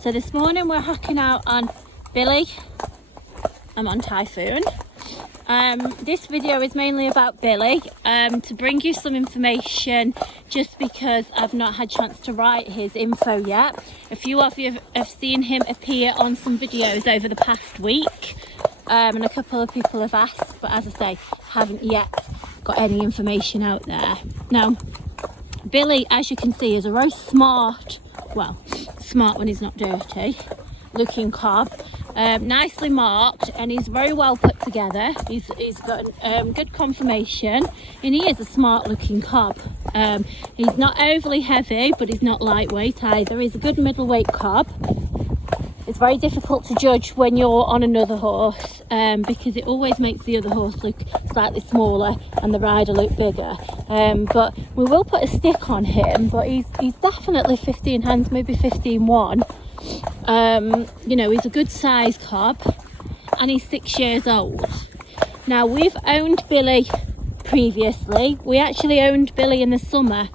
So this morning we're hacking out on Billy. I'm on Typhoon. This video is mainly about Billy, to bring you some information, just because I've not had a chance to write his info yet. A few of you have seen him appear on some videos over the past week, and a couple of people have asked, but as I say, haven't yet got any information out there. Now, Billy, as you can see, is a very smart, well, smart when he's not dirty looking cob, nicely marked, and he's very well put together. He's got good conformation, and he is a smart looking cob. He's not overly heavy, but he's not lightweight either. He's a good middleweight cob. It's very difficult to judge when you're on another horse, because it always makes the other horse look slightly smaller and the rider look bigger. But we will put a stick on him, but he's definitely 15 hands, maybe 15-1. You know, he's a good size cob, and he's 6 years old. Now, we've owned Billy previously. We actually owned Billy in the summer,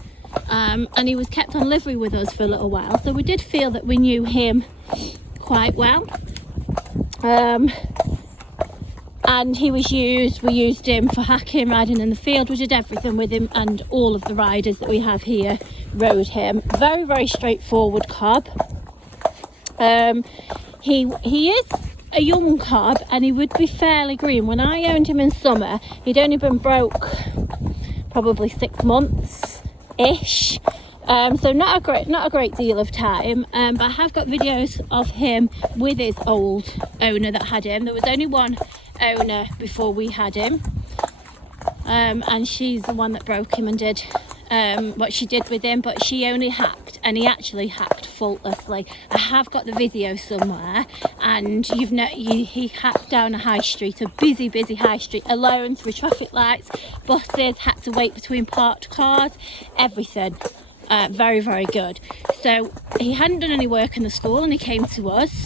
and he was kept on livery with us for a little while, so we did feel that we knew him quite well. And he was used, we used him for hacking, riding in the field. We did everything with him, and all of the riders that we have here rode him. Very, very straightforward cob. He is a young cob, and he would be fairly green. When I owned him in summer, he'd only been broke probably 6 months ish. So not a great deal of time, but I have got videos of him with his old owner that had him. There was only one owner before we had him, and she's the one that broke him and did what she did with him, but she only hacked, and he actually hacked faultlessly. I have got the video somewhere, and he hacked down a high street, a busy high street, alone, through traffic lights, buses, had to wait between parked cars, everything. Very, very good. So he hadn't done any work in the school, and he came to us.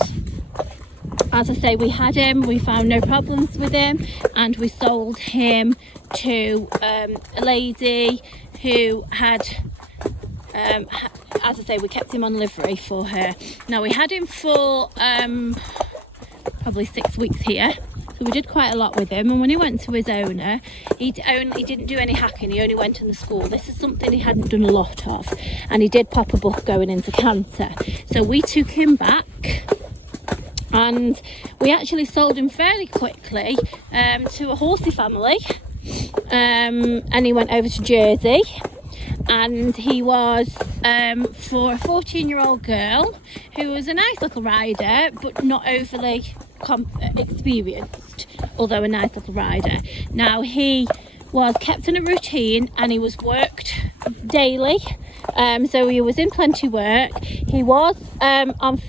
As I say, we had him, we found no problems with him, and we sold him to a lady who had, as I say, we kept him on livery for her. Now, we had him for probably 6 weeks here. So we did quite a lot with him, and when he went to his owner, he didn't do any hacking. He only went in the school. This is something he hadn't done a lot of, and he did pop a buck going into canter. So we took him back, and we actually sold him fairly quickly to a horsey family, and he went over to Jersey, and he was for a 14-year-old girl who was a nice little rider, but not overly experienced, although a nice little rider. Now, he was kept in a routine, and he was worked daily, so he was in plenty work. He was on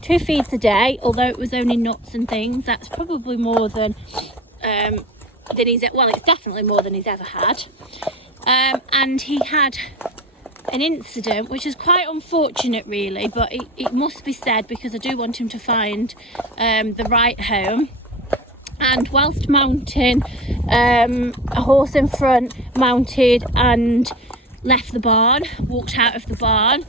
2 feeds a day, although it was only nuts and things. That's probably more than he's, well, it's definitely more than he's ever had. And he had an incident which is quite unfortunate, really, but it must be said, because I do want him to find the right home. And whilst mounting, a horse in front mounted and left the barn, walked out of the barn.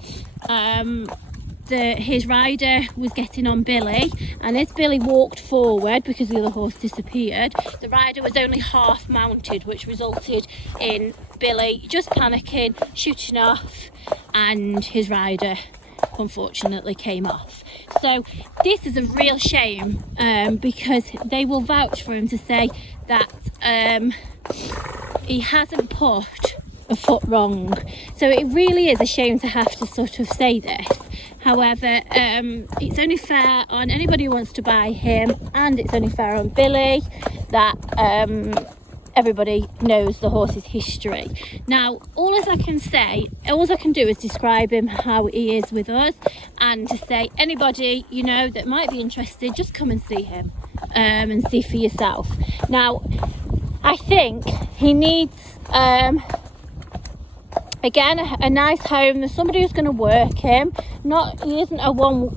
His rider was getting on Billy, and as Billy walked forward, because the other horse disappeared, the rider was only half mounted, which resulted in Billy just panicking, shooting off, and his rider unfortunately came off. So this is a real shame, because they will vouch for him to say that he hasn't put a foot wrong. So it really is a shame to have to sort of say this. However, it's only fair on anybody who wants to buy him, and it's only fair on Billy that everybody knows the horse's history. Now, all I can do is describe him how he is with us, and to say anybody you know that might be interested, just come and see him, and see for yourself. Now, I think he needs again a nice home. There's somebody who's going to work him. He isn't a once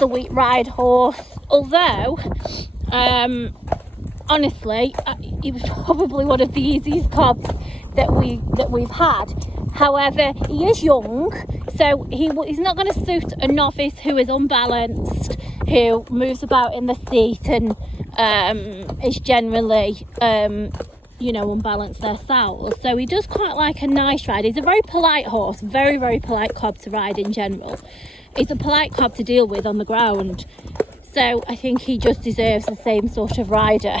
a week ride horse, although honestly, he was probably one of the easiest cobs that we've had. However, he is young, so he's not going to suit a novice who is unbalanced, who moves about in the seat and is generally unbalanced their saddle. So he does quite like a nice ride. He's a very polite horse, very, very polite cob to ride in general. He's a polite cob to deal with on the ground. So I think he just deserves the same sort of rider.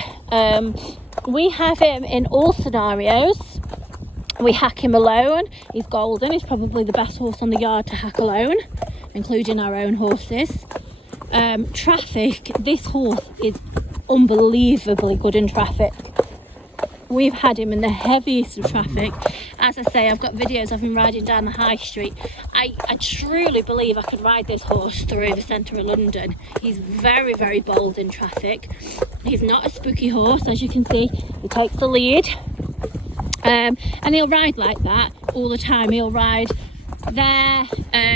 We have him in all scenarios. We hack him alone. He's golden. He's probably the best horse on the yard to hack alone, including our own horses. Traffic, this horse is unbelievably good in traffic. We've had him in the heaviest of traffic. As I say, I've got videos of him riding down the high street. I truly believe I could ride this horse through the centre of London. He's very, very bold in traffic. He's not a spooky horse, as you can see. He takes the lead. And he'll ride like that all the time. He'll ride there.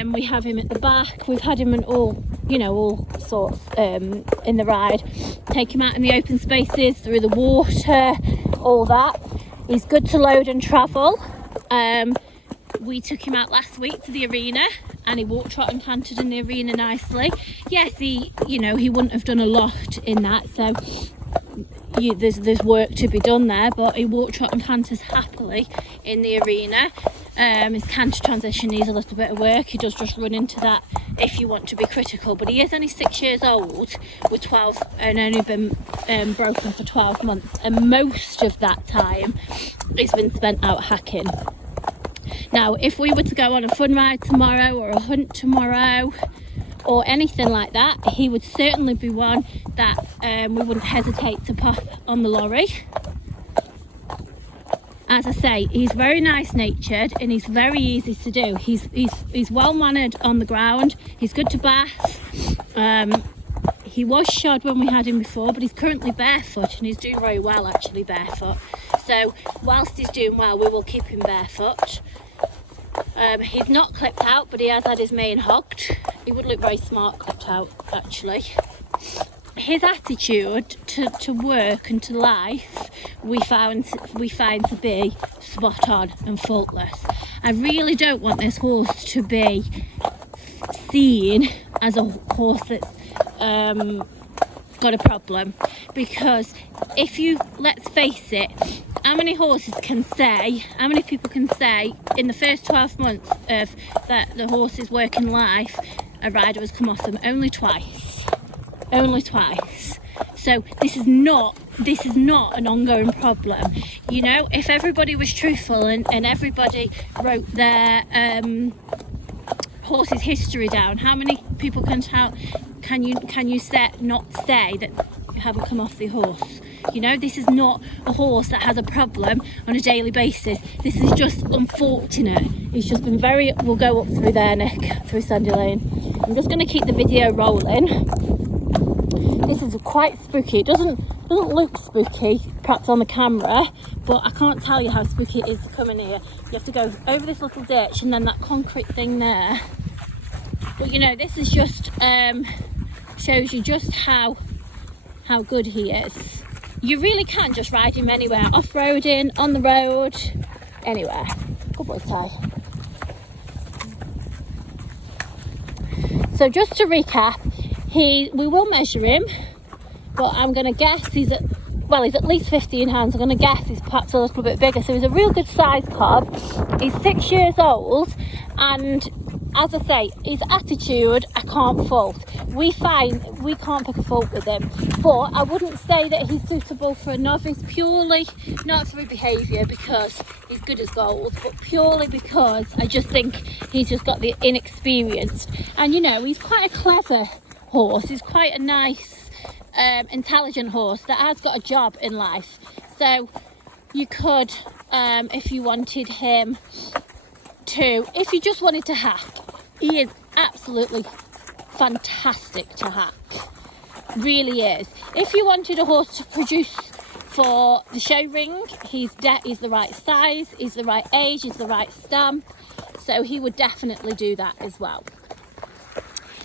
We have him at the back. We've had him in all sorts in the ride. Take him out in the open spaces, through the water, all that. He's good to load and travel. We took him out last week to the arena and he walked, trot and cantered in the arena nicely. Yes, he wouldn't have done a lot in that, so there's work to be done there, but he walked, trot and canters happily in the arena. His canter transition needs a little bit of work. He does just run into that if you want to be critical, but he is only 6 years old with 12 and only been broken for 12 months, and most of that time he's been spent out hacking. Now, if we were to go on a fun ride tomorrow or a hunt tomorrow or anything like that, he would certainly be one that we wouldn't hesitate to pop on the lorry. As I say, he's very nice natured and he's very easy to do. He's well mannered on the ground. He's good to bath. He was shod when we had him before, but he's currently barefoot and he's doing very well actually barefoot. So whilst he's doing well, we will keep him barefoot. He's not clipped out, but he has had his mane hogged. He would look very smart clipped out actually. His attitude to work and to life we find to be spot on and faultless. I really don't want this horse to be seen as a horse that's got a problem, because let's face it, how many people can say in the first 12 months of the horse's working life a rider has come off them? Only twice. So this is not an ongoing problem. If everybody was truthful and everybody wrote their horse's history down, how many people can you not say that you haven't come off the horse? This is not a horse that has a problem on a daily basis. This is just unfortunate. It's just been we'll go up through there, Nick, through Sandy Lane. I'm just going to keep the video rolling. This is quite spooky. It doesn't look spooky, perhaps on the camera, but I can't tell you how spooky it is to come in here. You have to go over this little ditch and then that concrete thing there. But this is just shows you just how good he is. You really can just ride him anywhere, off-roading, on the road, anywhere. Good boy, Ty. So just to recap, we will measure him, but I'm going to guess he's at least 15 hands. I'm going to guess he's perhaps a little bit bigger. So he's a real good size cob. He's 6 years old, and as I say, his attitude I can't fault. We can't pick a fault with him, but I wouldn't say that he's suitable for a novice, purely not through behaviour, because he's good as gold, but purely because I just think he's just got the inexperienced. And he's quite a clever horse. He's quite a nice intelligent horse that has got a job in life. So you could, if you wanted him to, if you just wanted to hack, he is absolutely fantastic to hack, really is. If you wanted a horse to produce for the show ring, he's the right size, he's the right age, he's the right stamp, so he would definitely do that as well.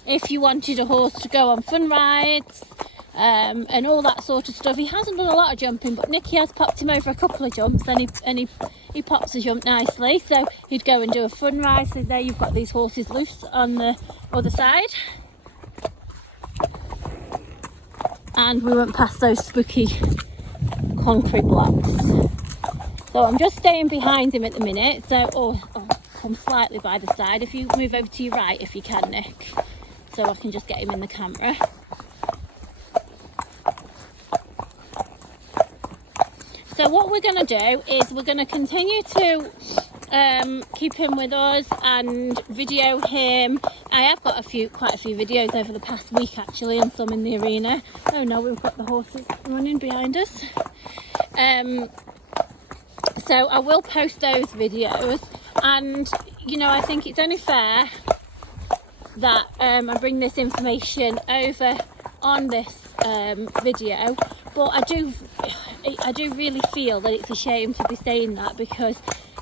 If you wanted a horse to go on fun rides and all that sort of stuff. He hasn't done a lot of jumping, but Nicky has popped him over a couple of jumps, and he pops a jump nicely. So he'd go and do a fun ride. So there you've got these horses loose on the other side, and we went past those spooky concrete blocks. So I'm just staying behind him at the minute. So come slightly by the side. If you move over to your right, if you can, Nick, so I can just get him in the camera. So what we're going to do is we're going to continue to keep him with us and video him. I have got quite a few videos over the past week actually, and some in the arena. Oh no, we've got the horses running behind us. So I will post those videos, and you know, I think it's only fair that I bring this information over on this video. But I do really feel that it's a shame to be saying that, because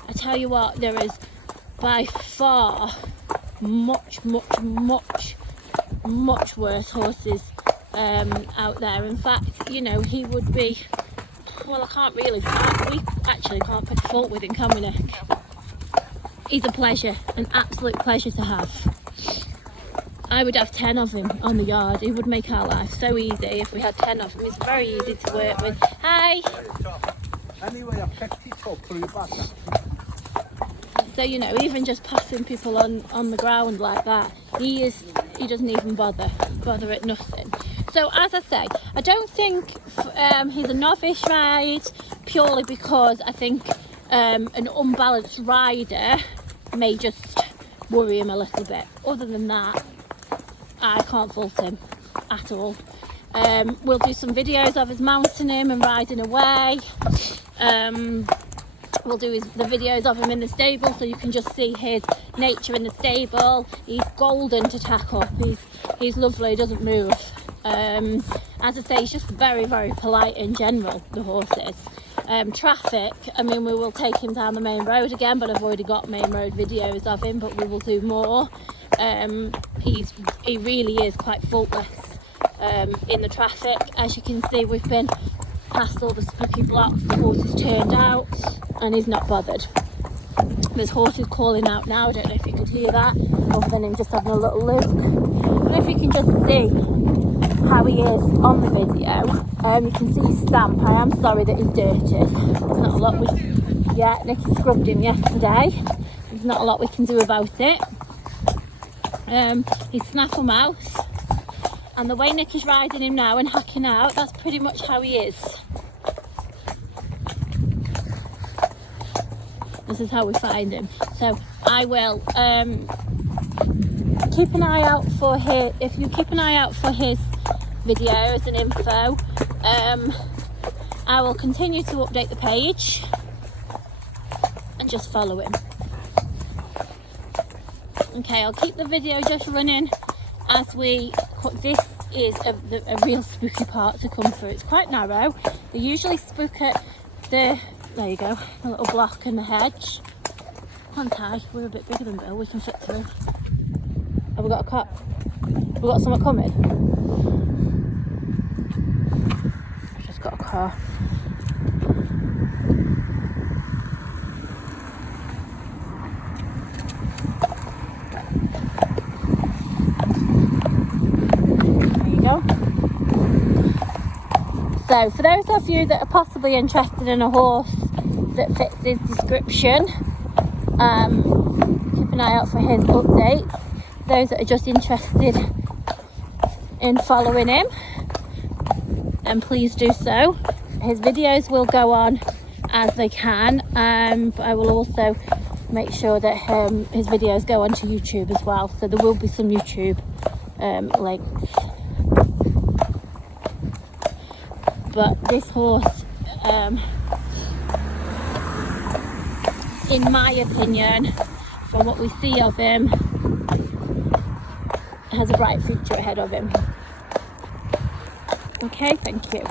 I tell you what, there is by far much worse horses out there. In fact, you know, he would be, well, we actually can't pick fault with him, can we, Nick? He's a pleasure, an absolute pleasure to have. I would have 10 of him on the yard. It would make our life so easy if we had 10 of him. He's very easy to work with. Hi! Anyway, I picked it up, put it back. So, you know, even just passing people on the ground like that, he doesn't even bother at nothing. So, as I say, I don't think he's a novice ride, purely because I think an unbalanced rider may just worry him a little bit. Other than that, I can't fault him at all. We'll do some videos of us mounting him and riding away. We'll do the videos of him in the stable, so you can just see his nature in the stable. He's golden to tack up. He's lovely, doesn't move. As I say, he's just very polite in general, the horses. Traffic, I mean, we will take him down the main road again, but I've already got main road videos of him, but we will do more. He really is quite faultless in the traffic. As you can see, we've been past all the spooky blocks, the horse is turned out and he's not bothered. There's horses calling out now, I don't know if you could hear that, other than him just having a little look. But if you can just see how he is on the video, you can see his stamp. I am sorry that he's dirty. There's not a lot Nicky scrubbed him yesterday. There's not a lot we can do about it. He's snaffle mouth, and the way Nicky's riding him now and hacking out, that's pretty much how he is. This is how we find him. So I will keep an eye out for his, if you keep an eye out for his videos and info, I will continue to update the page and just follow him. Okay, I'll keep the video just running as we cut. This is a real spooky part to come through. It's quite narrow. They usually spook at there you go, a little block in the hedge. Come on, Ty, we're a bit bigger than Bill, we can fit through. Have we got a cop? Have we got someone coming? I've just got a car. So for those of you that are possibly interested in a horse that fits his description, keep an eye out for his updates. Those that are just interested in following him, then please do so. His videos will go on as they can, but I will also make sure that his videos go onto YouTube as well, so there will be some YouTube links. But this horse, in my opinion, from what we see of him, has a bright future ahead of him. Okay, thank you.